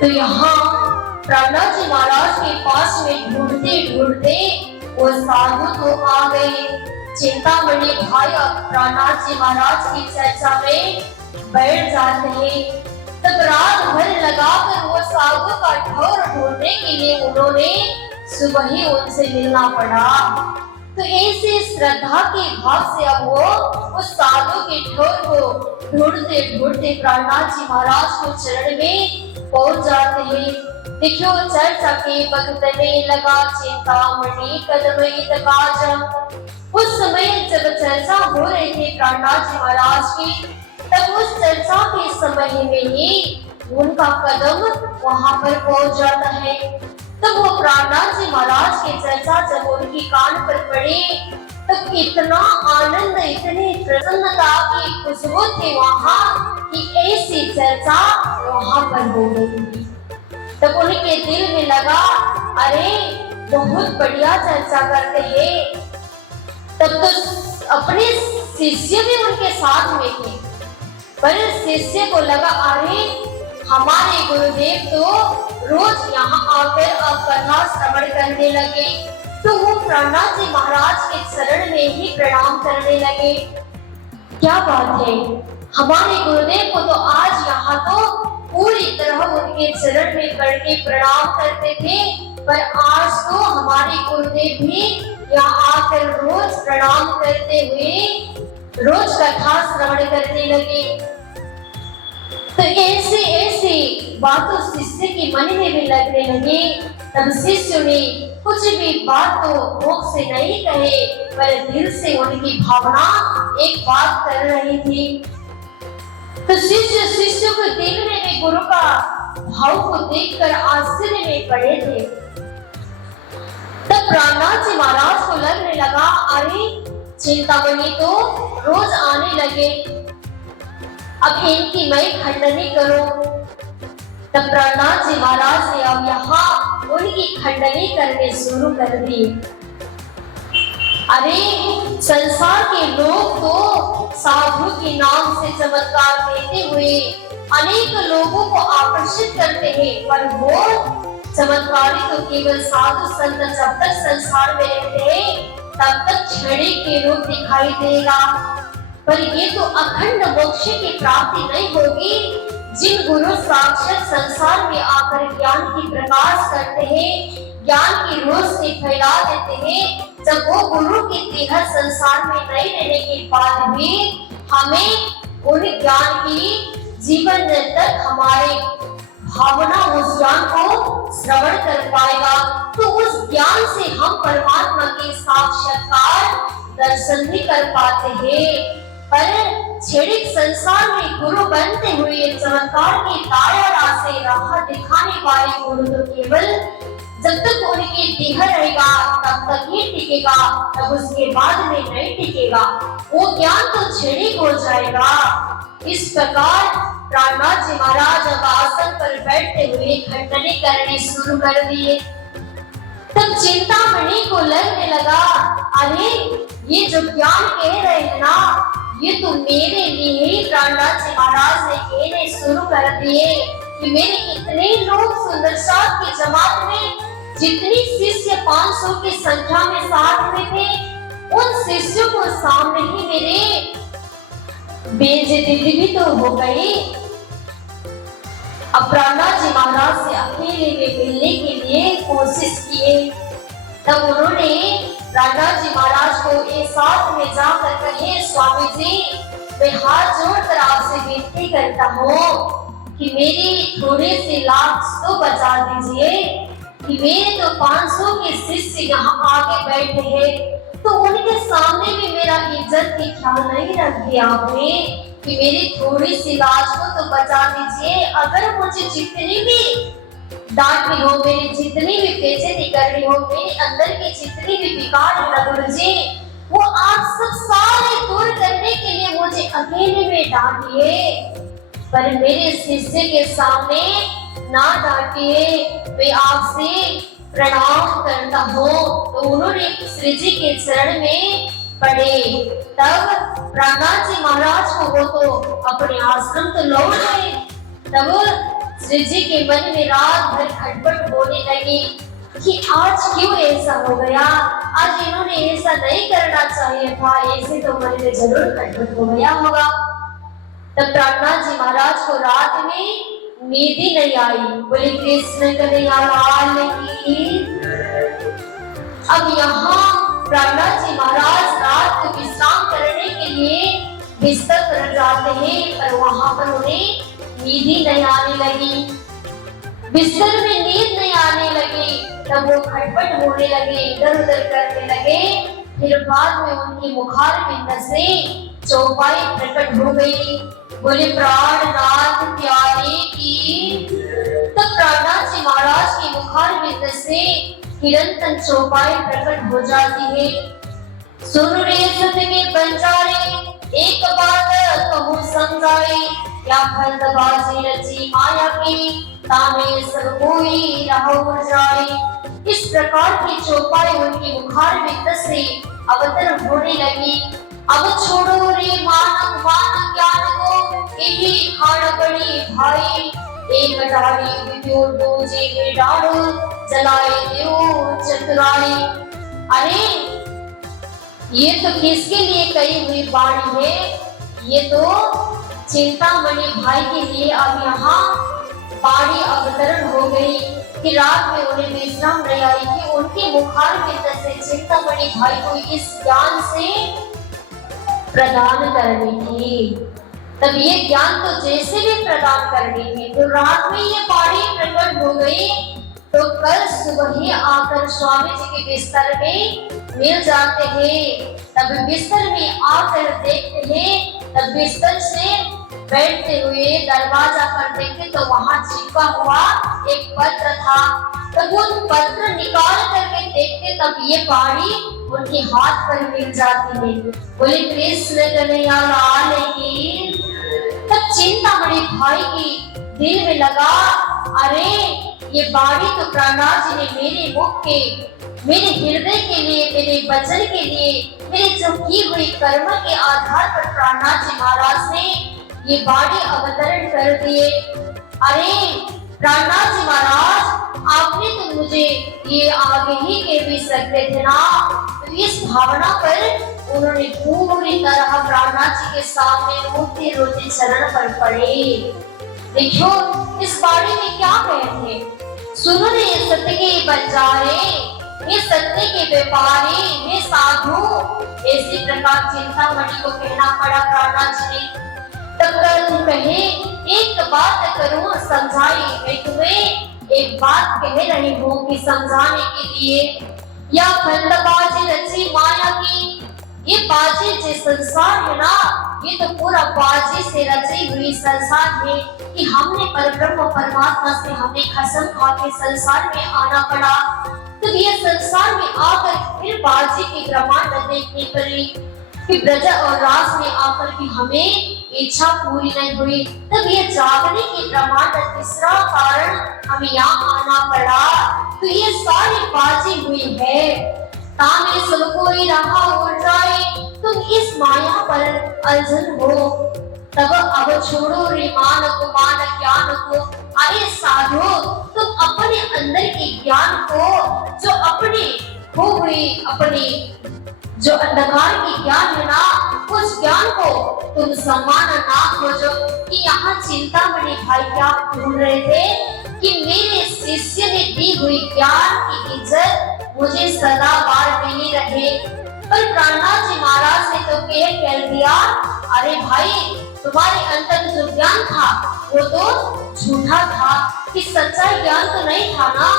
तो यहाँ प्रहलाद जी महाराज के पास में ढूंढते ढूंढते वो साधु तो आ गए। चिंतामणि भाई और प्रहलाद जी महाराज की चर्चा में बैठ जाते हैं। तब रात भर लगाकर वो साधु का ठौर ढूंढने के लिए उन्होंने सुबह ही उनसे मिलना पड़ा। तो ऐसे श्रद्धा के भाव से अब वो उस साधु के ठौर को ढूंढते ढूंढते प्रहलाद जी महाराज को चरण में पहुंच जाते हैं। देखो चर्चा के वक्त में लगा चिंतामणि कदम काज। उस समय जब चर्चा हो रही थी प्रहलाद जी महाराज की, तब उस चर्चा के समय में ही उनका कदम वहां पर पहुंच जाता है। तब वो प्रहलाद जी महाराज की चर्चा जब उनकी कान पर पड़ी, तब इतना आनंद, इतनी प्रसन्नता की खुशबू थी वहां कि ऐसी चर्चा वहां पर हो गई। तब उनके दिल में लगा, अरे बहुत बढ़िया चर्चा करते हैं। तब तो अपने शिष्य भी उनके साथ में थे, पर शिष्य को लगा, अरे हमारे गुरुदेव तो रोज यहाँ आकर अब कथा श्रवण करने लगे। तो वो प्रहलाद जी महाराज के चरण में ही प्रणाम करने लगे। क्या बात है, हमारे गुरुदेव को तो आज यहाँ तो पूरी तरह उनके चरण में पड़ के प्रणाम करते थे, पर आज तो हमारे गुरुदेव भी यहाँ आकर रोज प्रणाम करते हुए रोज कथा श्रवण करने लगे। तो ऐसे ऐसे बातों शिष्य के मन में भी लगने लगे। तब शिष्य ने कुछ भी बात तो मुख से नहीं कहे, पर दिल से उनकी भावना एक बात कर रही थी। तो शिष्य को देखने में गुरु का भाव को देखकर आश्चर्य में पड़े थे। तब प्रहलाद जी महाराज को लगने लगा, अरे चिंतामणि तो रोज आने लगे, अब इनकी मैं खंडनी करूं। तब प्रहलाद जी महाराज ने अब यहाँ उनकी खंडनी करने शुरू कर दी। अरे संसार के लोग तो साधु के नाम से चमत्कार देते हुए अनेक लोगों को आकर्षित करते हैं, पर वो चमत्कारी तो केवल साधु संत जब तक संसार में रहते हैं तब तक क्षणिक के रूप दिखाई देगा, पर ये तो अखंड मोक्ष की प्राप्ति नहीं होगी। जिन गुरु साक्षात संसार में आकर ज्ञान की प्रकाश करते हैं, ज्ञान की रोशनी फैला देते हैं, जब वो गुरु के देह संसार में नहीं रहने के बाद भी हमें उन ज्ञान की जीवन तक हमारे भावना उस ज्ञान को श्रवण कर पाएगा, तो उस ज्ञान से हम परमात्मा के साक्षात्कार दर्शन भी कर पाते हैं। पर क्षणिक संसार में गुरु बनते हुए चमत्कार की काया से राह दिखाने वाले गुरु तो केवल जब तक उनके देह रहेगा तब तक ही टिकेगा, तब उसके बाद में नहीं टिकेगा, वो ज्ञान तो क्षणिक हो जाएगा। इस प्रकार प्रहलाद जी महाराज अब आसन पर बैठते हुए खंडनी करने शुरू कर दिए। तब चिंतामणि को लगने लगा, अरे ये जो ज्ञान कह रहे हैं ना, ये तो मेरे लिए ही प्रहलाद जी महाराज ने कहने शुरू कर दिए कि मेरे इतने लोग सुंदरसाद की जमात में जितनी शिष्य 500 की संख्या में साथ में थे, उन शिष्यों को सामने ही मेरे बेइज्जती भी तो हो गई। अब प्रहलाद जी महाराज से अकेले में मिलने के लिए कोशिश किए। तब उन्होंने प्रहलाद जी महाराज को एक साथ में जाकर कहे, स्वामी जी मैं हाथ जोड़कर आपसे विनती करता हूँ कि मेरी थोड़ी सी लाश तो बचा दीजिए, कि मेरे तो 500 के शिष्य यहाँ आके बैठे हैं, तो उनके सामने भी मेरा इज्जत की ख्याल नहीं रख दिया आपने, कि मेरी थोड़ी सी लाश को तो बचा दीजिए। अगर मुझे जितनी भी डांटनी हो, मेरी जितनी भी बेइज्जती करनी हो, मेरे अंदर की जितनी भी विकार है जी, वो आप सब सारे दूर करने के लिए मुझे अकेले में डांटिए, पर मेरे शिष्य के सामने ना डांटिए, मैं आपसे प्रणाम करता हूँ। तो उन्होंने श्री जी के चरण में पड़े। तब प्रहलाद जी महाराज को वो तो अपने आश्रम तो लौट गए। तब श्री जी के मन में रात भर खटपट होने लगी कि आज क्यों ऐसा हो गया, आज इन्होंने ऐसा नहीं करना चाहिए था, ऐसे तो मन में जरूर खटपट हो गया होगा। तब प्राणनाथ जी महाराज को रात में नींद ही नहीं आई। बोले कृष्ण कन्हैया लाल की। अब यहाँ प्राणनाथ जी महाराज रात को विश्राम करने के लिए बिस्तर पर जाते हैं, पर वहां पर उन्हें नींद ही नहीं आने लगी, बिस्तर में नींद नहीं आने लगी। तब वो खटपट होने लगे, इधर उधर करने लगे। फिर बाद में उनकी मुखार बिंद से चौपाई प्रकट हो गई। बोले प्राणनाथ प्यारे की। तब प्राणनाथ जी महाराज की मुखार बिंद से किरंतन चौपाई प्रकट हो जाती है। सुन रे सत के बंजारे, एक बात कहूँ समझाए, क्या फंदबाजी रची माया की, तामे सब कोई रहो जाए। इस प्रकार की चौपाई उनकी मुखार बिंद से अवतरण होने लगी। अब छोड़ो रे मानव मान ज्ञान को, यही खाड़ बड़ी भाई, एक डाली विद्यो दो जे डालो, जलाए देव चतुराई। अरे ये तो किसके लिए कही हुई वाणी है, ये तो चिंतामणि भाई के लिए अब यहाँ वाणी अवतरण हो गई कि रात में उन्हें विश्राम नहीं आई कि उनके मुखार बिंद से चिंतामणि भाई को इस ज्ञान से प्रदान करनी थी। तब ये ज्ञान तो जैसे भी प्रदान करनी थी, तो रात में ये वाणी प्रकट हो गई। तो कल सुबह ही आकर स्वामी जी के बिस्तर में मिल जाते हैं। तब बिस्तर में आकर देखते हैं, तब बिस्तर से बैठते हुए दरवाजा पर देखते तो वहां चिपका हुआ एक पत्र था। तब वो पत्र निकाल करके देखते, तब ये वाणी उनके हाथ पर मिल जाती है। बोले कृष्ण कन्हैया लाल की। तब चिंतामणि भाई की दिल में लगा, अरे ये वाणी तो प्राणनाथ जी ने मेरे मुख के, मेरे हृदय के लिए, मेरे वचन के लिए, मेरे जो की हुई कर्म के आधार पर प्राणनाथ जी महाराज ने ये वाणी अवतरण कर दिए। अरे प्राणनाथ जी महाराज, आपने तो मुझे ये आगे ही कह भी सकते थे ना। तो इस भावना पर उन्होंने पूरी तरह प्राणनाथ जी के सामने रोते रोते चरण पर पड़े। देखो इस वाणी में क्या कहते, सुनो रे सत्य के बंजारे, ये सत्य के व्यापारी, ये साधु। इसी प्रकार चिंतामणि को कहना पड़ा प्राणनाथ जी ने। तब कहे एक बात करूं समझाई, मैं तुम्हें एक बात कह रही हूँ कि समझाने के लिए। या फंदबाजी रची माया की, ये बाजी जो संसार है ना, ये तो पूरा बाजी से रची हुई संसार है कि हमने परब्रह्म परमात्मा से हमें कसम खा के संसार में आना पड़ा। तो ये संसार में आकर फिर बाजी की ब्रह्मांड देखनी पड़ी कि ब्रज और रास में आकर भी हमें इच्छा पूरी नहीं हुई। तब ये जागने की ब्रह्मांड तीसरा कारण हमें यहाँ आना पड़ा। तो ये सारी बाजी हुई है, तामे सब कोई रहा हो जाए, तुम इस माया पर अल्झन हो। तब अब छोड़ो रे मान को, मान ज्ञान को। अरे साधो, तुम अपने अंदर के ज्ञान को, जो अपने हो हुई अपनी जो अंधकार की ज्ञान है ना, उस ज्ञान को तुम सम्मान ना खोजो। कि यहाँ चिंतामणि भाई क्या ढूंढ रहे थे कि मेरे शिष्य ने दी हुई ज्ञान की इज्जत मुझे सदा बार मिली रहे। पर प्राणनाथ जी महाराज ने तो कह दिया, अरे भाई तुम्हारे अंदर जो ज्ञान था वो तो झूठा था, कि सच्चा ज्ञान तो नहीं था ना।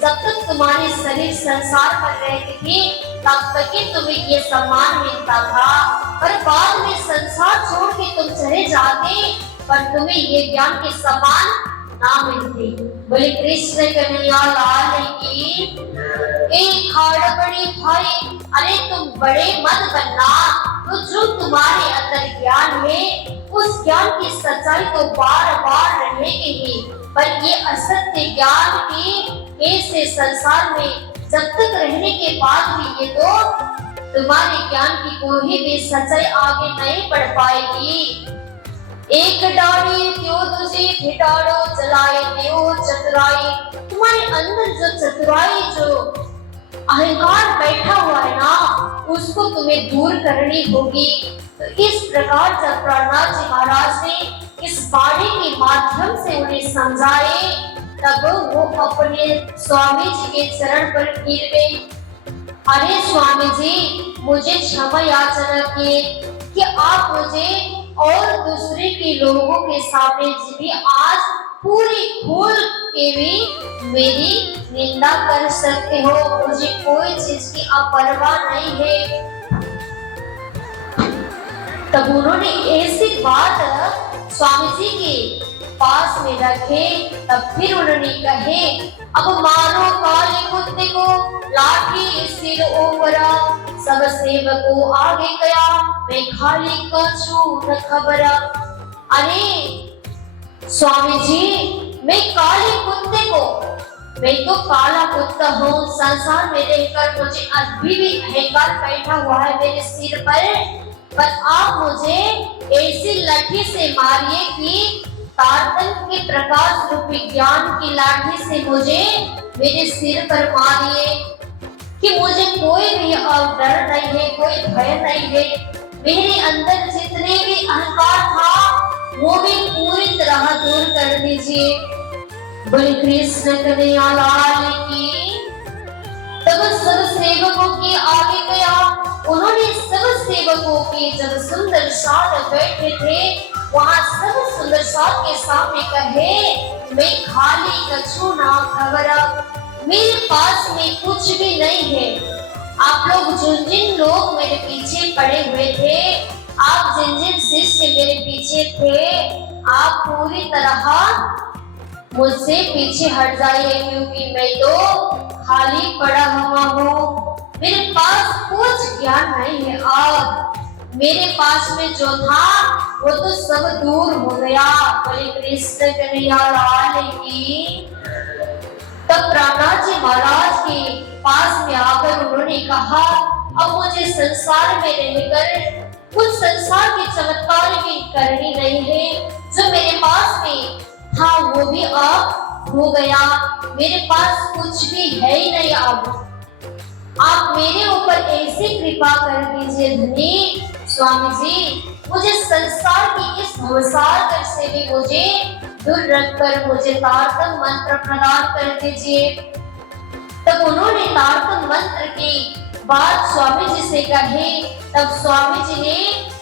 जब तक तुम्हारे शरीर संसार पर रहती थी तब तक ही तुम्हें ये सम्मान मिलता था, पर बाद में संसार छोड़ के तुम चले जाते, पर तुम्हें ये ज्ञान के सम्मान ना मिलते। बोले कृष्ण कन्हैया लाल की। एक खाड़ बड़ी भाई, अरे तुम बड़े मत बनना। तो जो तुम्हारे अंदर ज्ञान है, उस ज्ञान की सच्चाई तो बार बार रहेगी ही, पर ये असत्य ज्ञान की ऐसे संसार में जब तक रहने के बाद भी ये तो तुम्हारे ज्ञान की कोई भी सच्चाई आगे नहीं बढ़ पाएगी। एक डाढ़ी क्यों तुझे ठिठाड़ो चलाए देओ चतुराई। तुम्हारे अंदर जो चतुराई जो अहंकार बैठा हुआ है ना, उसको तुम्हें दूर करनी होगी। तो इस प्रकार जब प्रहलाद जी महाराज ने इस वाणी के माध्यम से उन्हें समझाए, तब वो अपने स्वामी जी के चरण पर गिर गए। अरे स्वामी जी, मुझे क्षमा याचना किए कि आप मुझे और दूसरे के लोगों के सामने भी आज पूरी खोल के भी मेरी निंदा कर सकते हो। मुझे कोई चीज की अपरवाह नहीं है। तब उन्होंने ऐसी बात स्वामी जी के पास में रखे। तब फिर उन्होंने कहे, अब मारो काले कुत्ते को लाठी सिर ओपरा, सब सेवकों आगे गया मैं खाली कछु न खबरा। अरे स्वामी जी, मैं काले कुत्ते को, मैं तो काला कुत्ता हूँ। संसार में रहकर मुझे अभी भी अहंकार बैठा हुआ है मेरे सिर पर आप मुझे ऐसी लाठी से मारिए कि तारतन के प्रकाश रूपी ज्ञान की लाठी से मुझे मेरे सिर पर मारिए कि मुझे कोई भी डर नहीं है, कोई भय नहीं है। मेरे अंदर जितने भी अहंकार था वो भी पूरी तरह दूर कर दीजिए। बोले कृष्ण कन्हैया लाल की। तब सब सेवकों के आगे गया। उन्होंने सब सेवकों के जब सुंदर साथ बैठे थे, वहां सब सुंदर साथ के सामने कहे, मैं खाली कछु ना खबरा, मेरे पास में कुछ भी नहीं है। आप लोग जिन लोग मेरे पीछे पड़े हुए थे, आप जिन शिष्य मेरे पीछे थे, आप पूरी तरह मुझसे पीछे हट जाइए, क्योंकि मैं तो खाली पड़ा हुआ हूँ। मेरे पास कुछ ज्ञान नहीं है। और मेरे पास में जो था वो तो सब दूर हो गया। बोले कृष्ण कन्हैया लाल की। तब प्रहलाद जी महाराज के पास में आकर उन्होंने कहा, अब मुझे संसार में रहकर कुछ संसार के चमत्कार की करनी नहीं है। जो मेरे पास में था वो भी अब हो गया। मेरे पास कुछ भी है ही नहीं। अब आप मेरे ऊपर ऐसी कृपा कर दीजिए धनी स्वामी जी, मुझे संसार की इस भवसागर से भी मुझे दूर रखकर मुझे तारतम मंत्र प्रदान कर दीजिए। तब उन्होंने तारतम मंत्र की बात स्वामी जी से कही। तब स्वामी जी ने